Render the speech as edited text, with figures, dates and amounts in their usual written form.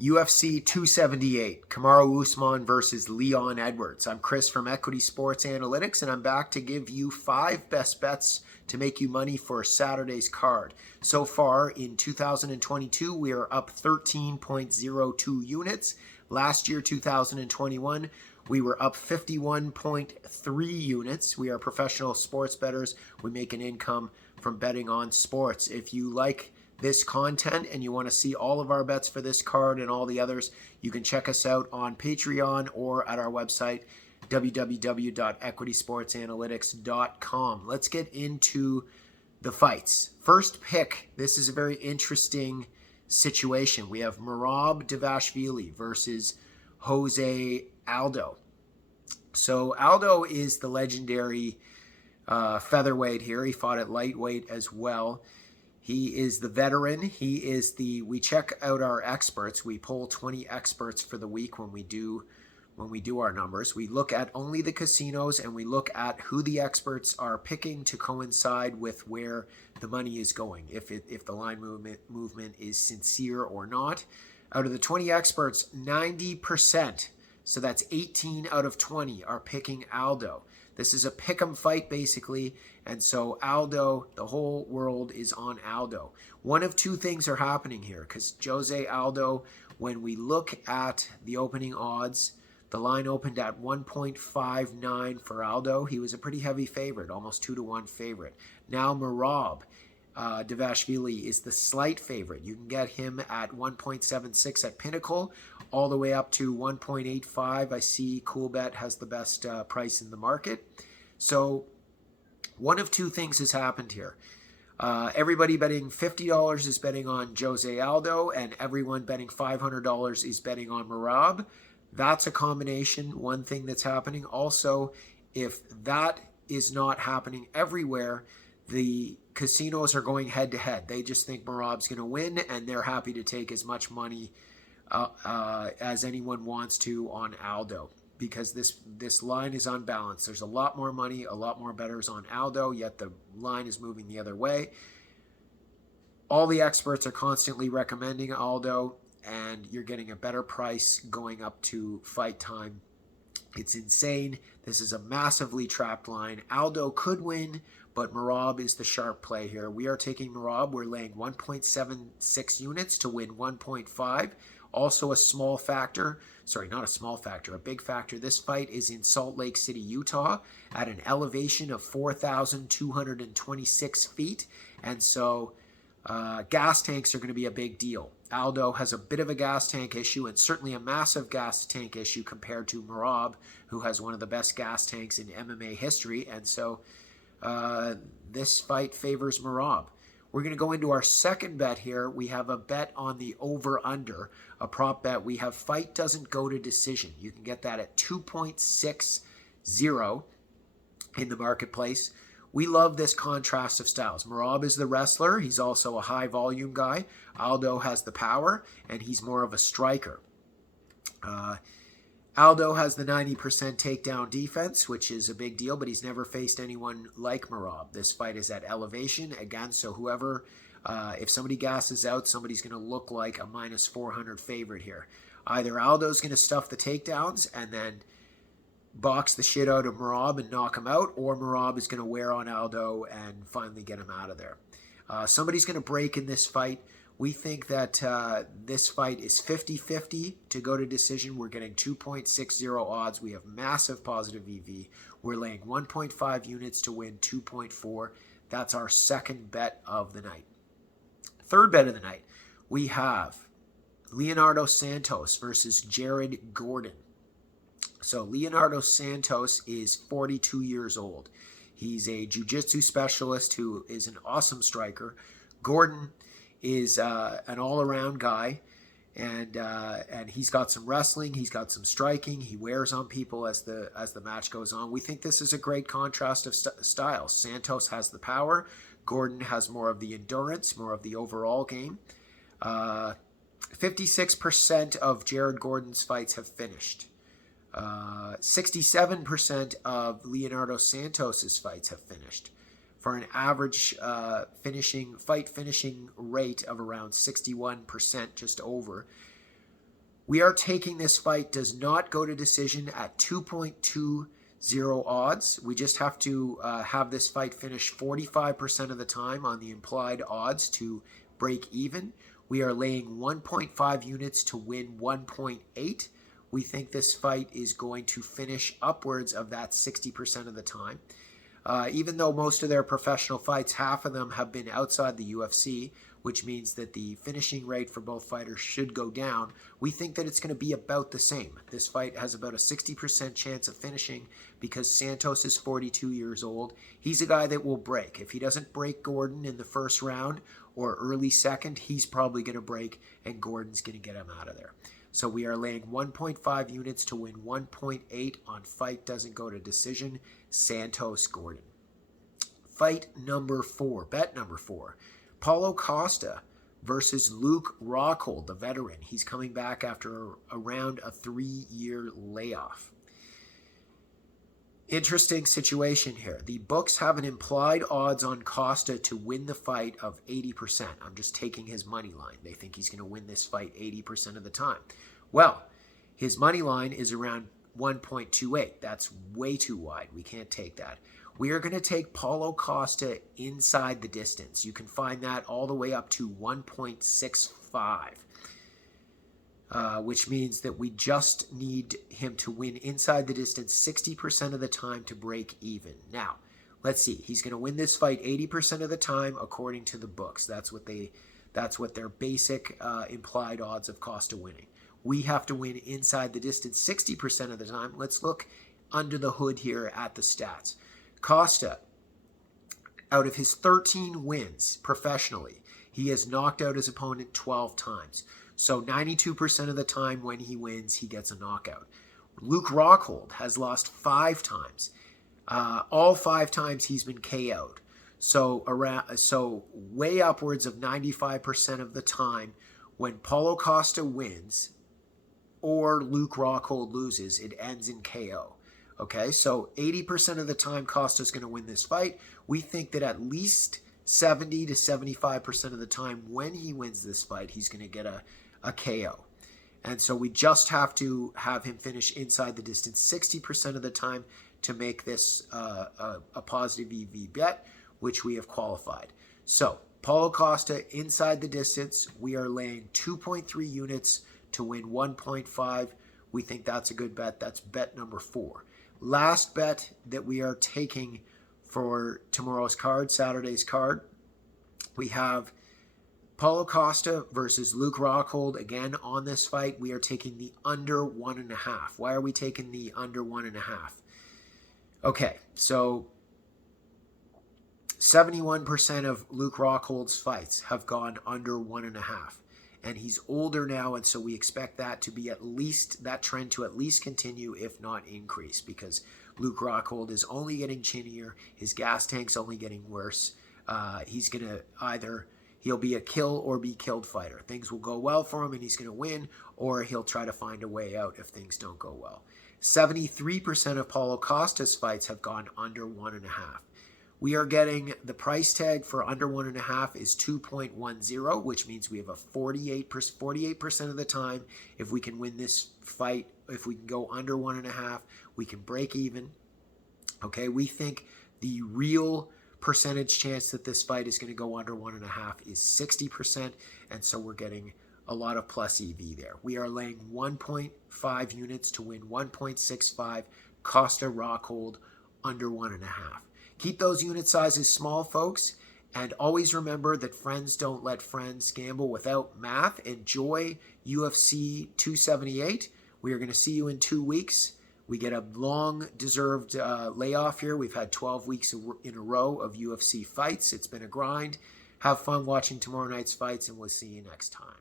UFC 278, Kamaru Usman versus Leon Edwards. I'm Chris from Equity Sports Analytics, and I'm back to give you 5 best bets to make you money for Saturday's card. So far in 2022, we are up 13.02 units. Last year, 2021, we were up 51.3 units. We are professional sports bettors. We make an income from betting on sports. If you like this content and you want to see all of our bets for this card and all the others, you can check us out on Patreon or at our website, www.equitysportsanalytics.com. Let's get into the fights. First pick, this is a very interesting situation. We have Merab Dvalishvili versus Jose Aldo. So Aldo is the legendary featherweight here. He fought at lightweight as well. He is the veteran. We check out our experts. We poll 20 experts for the week when we do our numbers. We look at only the casinos and we look at who the experts are picking to coincide with where the money is going, if the line movement is sincere or not. Out of the 20 experts, 90%, so that's 18 out of 20, are picking Aldo. This is a pick'em fight, basically, and so Aldo, the whole world is on Aldo. One of two things are happening here, because Jose Aldo, when we look at the opening odds, the line opened at 1.59 for Aldo. He was a pretty heavy favorite, almost 2-1 favorite. Now Merab Dvalishvili is the slight favorite. You can get him at 1.76 at Pinnacle, all the way up to 1.85. I see CoolBet has the best price in the market. So one of two things has happened here. Everybody betting $50 is betting on Jose Aldo, and everyone betting $500 is betting on Merab. That's a combination, one thing that's happening. Also, if that is not happening everywhere, the casinos are going head-to-head. They just think Merab's going to win, and they're happy to take as much money as anyone wants to on Aldo, because this line is unbalanced. There's a lot more money, a lot more bettors on Aldo, yet the line is moving the other way. All the experts are constantly recommending Aldo, and you're getting a better price going up to fight time. It's insane. This is a massively trapped line. Aldo could win, but Merab is the sharp play here. We are taking Merab. We're laying 1.76 units to win 1.5. Also a small factor. Sorry, not a small factor, a big factor. This fight is in Salt Lake City, Utah, at an elevation of 4,226 feet. And so gas tanks are going to be a big deal. Aldo has a bit of a gas tank issue, and certainly a massive gas tank issue compared to Merab, who has one of the best gas tanks in MMA history. And so this fight favors Merab. We're going to go into our second bet here. We have a bet on the over-under, a prop bet. We have fight doesn't go to decision. You can get that at 2.60 in the marketplace. We love this contrast of styles. Merab is the wrestler. He's also a high-volume guy. Aldo has the power, and he's more of a striker. Aldo has the 90% takedown defense, which is a big deal, but he's never faced anyone like Merab. This fight is at elevation, again, so whoever, if somebody gasses out, somebody's going to look like a minus 400 favorite here. Either Aldo's going to stuff the takedowns and then box the shit out of Merab and knock him out, or Merab is going to wear on Aldo and finally get him out of there. Somebody's going to break in this fight. We think that this fight is 50-50 to go to decision. We're getting 2.60 odds. We have massive positive EV. We're laying 1.5 units to win 2.4. That's our second bet of the night. Third bet of the night, we have Leonardo Santos versus Jared Gordon. So Leonardo Santos is 42 years old. He's a jiu-jitsu specialist who is an awesome striker. Gordon is an all-around guy, and he's got some wrestling, he's got some striking, he wears on people as the match goes on. We think this is a great contrast of styles. Santos has the power, Gordon has more of the endurance, more of the overall game. 56% of Jared Gordon's fights have finished. 67% of Leonardo Santos's fights have finished, for an average fight finishing rate of around 61%, just over. 40% of Jared Gordon's fights have finished. 67% of Leonardo Santos's fights have finished, for an average fight finishing rate of around 61%, just over. 40% of Jared Gordon's fights have finished. 67% of Leonardo Santos's fights have finished. For an average fight finishing rate of around 61%, We are taking this fight does not go to decision at 2.20 odds. We just have to have this fight finish 45% of the time on the implied odds to break even. We are laying 1.5 units to win 1.8. We think this fight is going to finish upwards of that 60% of the time. Even though most of their professional fights, half of them have been outside the UFC, which means that the finishing rate for both fighters should go down, we think that it's going to be about the same. This fight has about a 60% chance of finishing because Santos is 42 years old. He's a guy that will break. If he doesn't break Gordon in the first round or early second, he's probably going to break, and Gordon's going to get him out of there. So we are laying 1.5 units to win 1.8 on fight doesn't go to decision, Santos Gordon. Fight number 4, bet number 4, Paulo Costa versus Luke Rockhold, the veteran. He's coming back after around a 3-year layoff. Interesting situation here. The books have an implied odds on Costa to win the fight of 80%. I'm just taking his money line. They think he's going to win this fight 80% of the time. Well, his money line is around 1.28. That's way too wide. We can't take that. We are going to take Paulo Costa inside the distance. You can find that all the way up to 1.65. Which means that we just need him to win inside the distance 60% of the time to break even. Now, let's see. He's going to win this fight 80% of the time according to the books. That's what their basic implied odds of Costa winning. We have to win inside the distance 60% of the time. Let's look under the hood here at the stats. Costa, out of his 13 wins professionally, he has knocked out his opponent 12 times. So 92% of the time when he wins, he gets a knockout. Luke Rockhold has lost 5 times. All 5 times he's been KO'd. So way upwards of 95% of the time when Paulo Costa wins or Luke Rockhold loses, it ends in KO. Okay, so 80% of the time Costa's going to win this fight. We think that at least 70 to 75% of the time when he wins this fight, he's going to get a KO. And so we just have to have him finish inside the distance 60% of the time to make this a positive EV bet, which we have qualified. So Paulo Costa inside the distance, we are laying 2.3 units to win 1.5. We think that's a good bet. That's bet number 4. Last bet that we are taking for tomorrow's card, Saturday's card, we have Paulo Costa versus Luke Rockhold. Again, on this fight, we are taking the under 1.5. Why are we taking the under 1.5? Okay, so 71% of Luke Rockhold's fights have gone under 1.5. And he's older now, and so we expect that to be at least, that trend to at least continue, if not increase, because Luke Rockhold is only getting chinnier. His gas tank's only getting worse. He's going to he'll be a kill or be killed fighter. Things will go well for him and he's going to win, or he'll try to find a way out if things don't go well. 73% of Paulo Costa's fights have gone under 1.5. We are getting the price tag for under 1.5 is 2.10, which means we have a 48% of the time. If we can win this fight, if we can go under 1.5, we can break even. Okay, we think the real percentage chance that this fight is going to go under 1.5 is 60%, and so we're getting a lot of plus EV there. We are laying 1.5 units to win 1.65. Costa Rockhold under 1.5. Keep those unit sizes small, folks, and always remember that friends don't let friends gamble without math. Enjoy UFC 278. We are going to see you in 2 weeks. We get a long-deserved layoff here. We've had 12 weeks in a row of UFC fights. It's been a grind. Have fun watching tomorrow night's fights, and we'll see you next time.